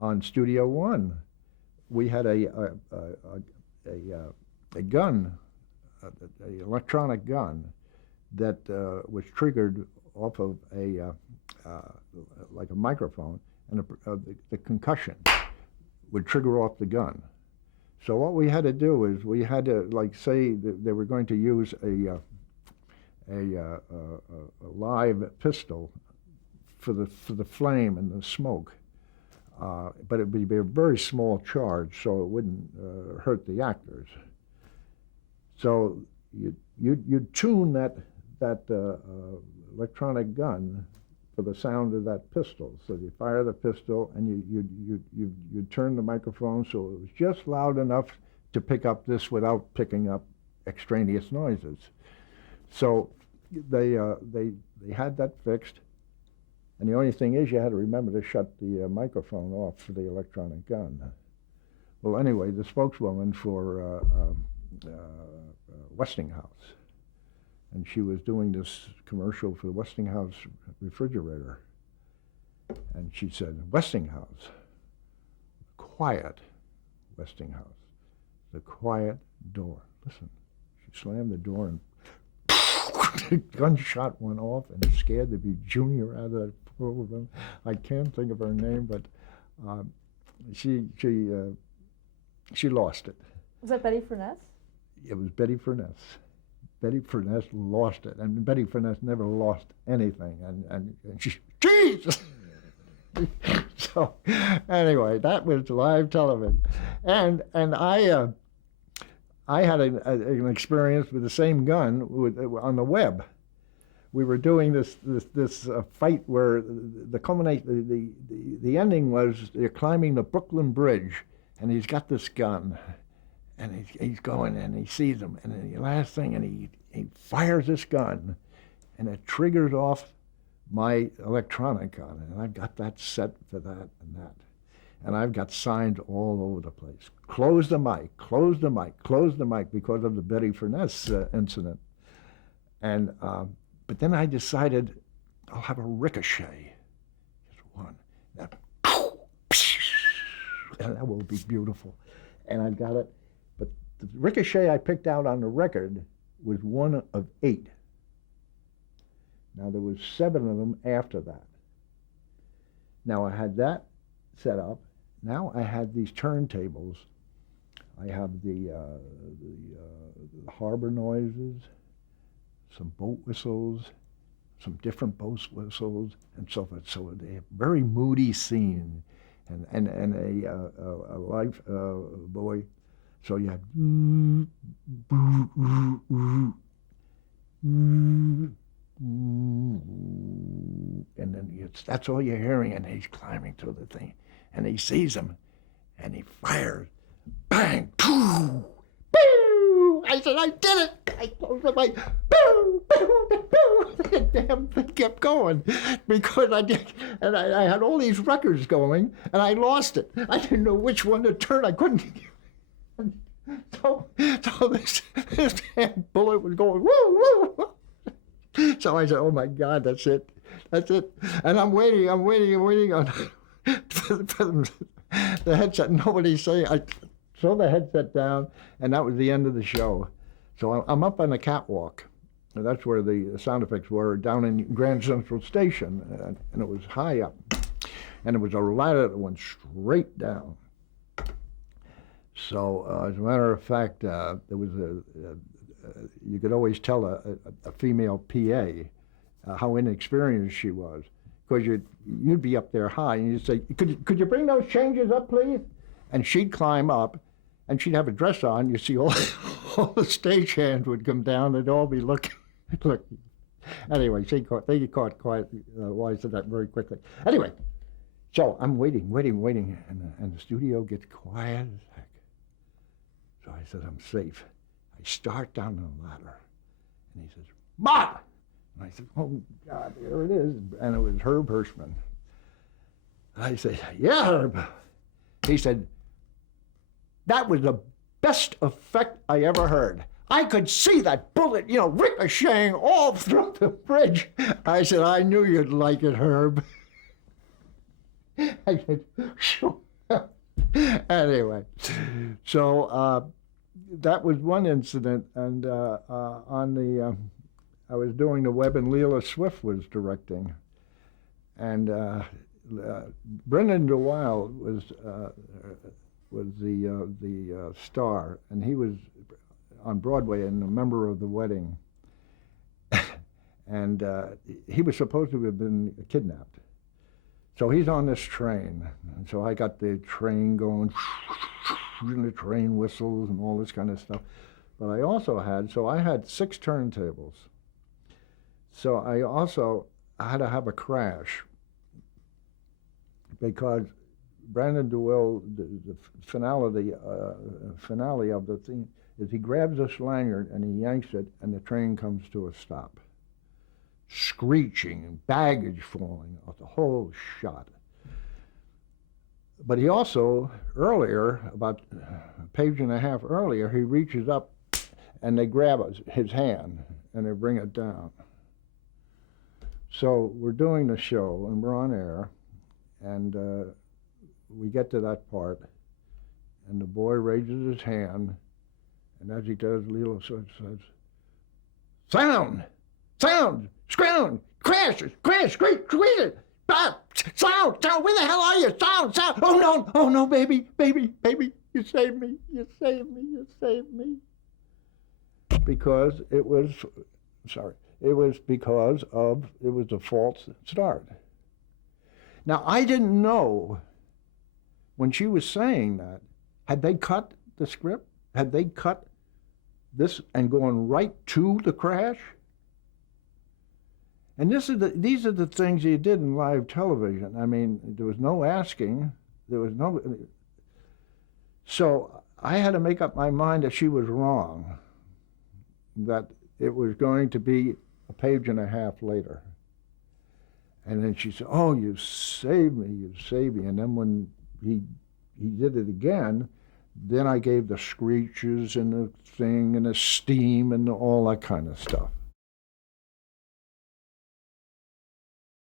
on Studio One. We had a gun, a electronic gun that was triggered off of like a microphone, and the concussion would trigger off the gun. So what we had to do is we had to, like, say that they were going to use a live pistol for the flame and the smoke, but it would be a very small charge, so it wouldn't hurt the actors. So you tune that electronic gun for the sound of that pistol. So you fire the pistol, and you turn the microphone so it was just loud enough to pick up this without picking up extraneous noises. So they had that fixed, and the only thing is you had to remember to shut the microphone off for the electronic gun. Well, anyway, the spokeswoman for Westinghouse, and she was doing this commercial for the Westinghouse refrigerator. And she said, Westinghouse, quiet Westinghouse, the quiet door. Listen, she slammed the door and the gunshot went off, and it scared the junior out of that poor woman. I can't think of her name, but she lost it. Was that Betty Furness? It was Betty Furness. Betty Furness lost it, and Betty Furness never lost anything, and she, Jesus! So, anyway, that was live television, and I had an experience with the same gun on the web. We were doing this fight where the ending was they're climbing the Brooklyn Bridge, and he's got this gun. And he's going, and he sees him, and then the last thing, and he fires this gun, and it triggers off my electronic gun, and I've got that set for that and that. And I've got signs all over the place. Close the mic, close the mic, close the mic, because of the Betty Furness incident. And but then I decided I'll have a ricochet. Just one. And that will be beautiful. And I got it. The ricochet I picked out on the record was one of 8. Now, there was 7 of them after that. Now, I had that set up. Now I had these turntables. I have the harbor noises, some boat whistles, some different boat whistles, and so forth. So a very moody scene, and a life boy. So you have, and then that's all you're hearing, and he's climbing through the thing, and he sees him, and he fires, bang, pooh, boo! I said, I did it! I closed the mic, boo, boo, boo! The damn thing kept going, because I did, and I had all these records going, and I lost it. I didn't know which one to turn. I couldn't. So this damn bullet was going, woo, woo. So I said, oh my God, that's it. And I'm waiting on for the headset. Nobody's saying. I throw the headset down, and that was the end of the show. So I'm up on the catwalk, and that's where the sound effects were, down in Grand Central Station, and it was high up. And it was a ladder that went straight down. So, as a matter of fact, there was you could always tell a female PA how inexperienced she was, because you'd be up there high, and you'd say, could you bring those changes up, please? And she'd climb up, and she'd have a dress on. You see all the stagehands would come down, they'd all be looking. Anyway, they caught quite wise to that very quickly. Anyway, so I'm waiting, and the studio gets quiet as heck. So I said, I'm safe. I start down the ladder, and he says, Mott! And I said, oh, God, there it is. And it was Herb Hirschman. And I said, yeah, Herb. He said, that was the best effect I ever heard. I could see that bullet, ricocheting all through the bridge. I said, I knew you'd like it, Herb. I said, sure. Anyway, so that was one incident, and I was doing the web, and Leela Swift was directing, and Brendan DeWild was the star, and he was on Broadway and a member of The Wedding, and he was supposed to have been kidnapped. So he's on this train, and so I got the train going, and the train whistles and all this kind of stuff. But I also had 6 turntables. So I had to have a crash, because Brandon DeWill, the finale of the thing is he grabs this lanyard and he yanks it, and the train comes to a stop. Screeching, baggage falling off the whole shot. But he also, earlier, about a page and a half earlier, he reaches up and they grab his hand and they bring it down. So we're doing the show and we're on air, and we get to that part, and the boy raises his hand, and as he does, Leela says, "Sound! Sound! Scround! Crash! Crash! Screech! Screech! Sound! Sound! Where the hell are you? Sound! Sound! Oh no! Oh no, baby! Baby! Baby! You saved me! You saved me! You saved me!" Because it was a false start. Now, I didn't know when she was saying that, had they cut the script? Had they cut this and gone right to the crash? And these are the things you did in live television. I mean, there was no asking. So I had to make up my mind that she was wrong, that it was going to be a page and a half later. And then she said, "Oh, you saved me, you saved me." And then when he did it again, then I gave the screeches and the thing and the steam and all that kind of stuff.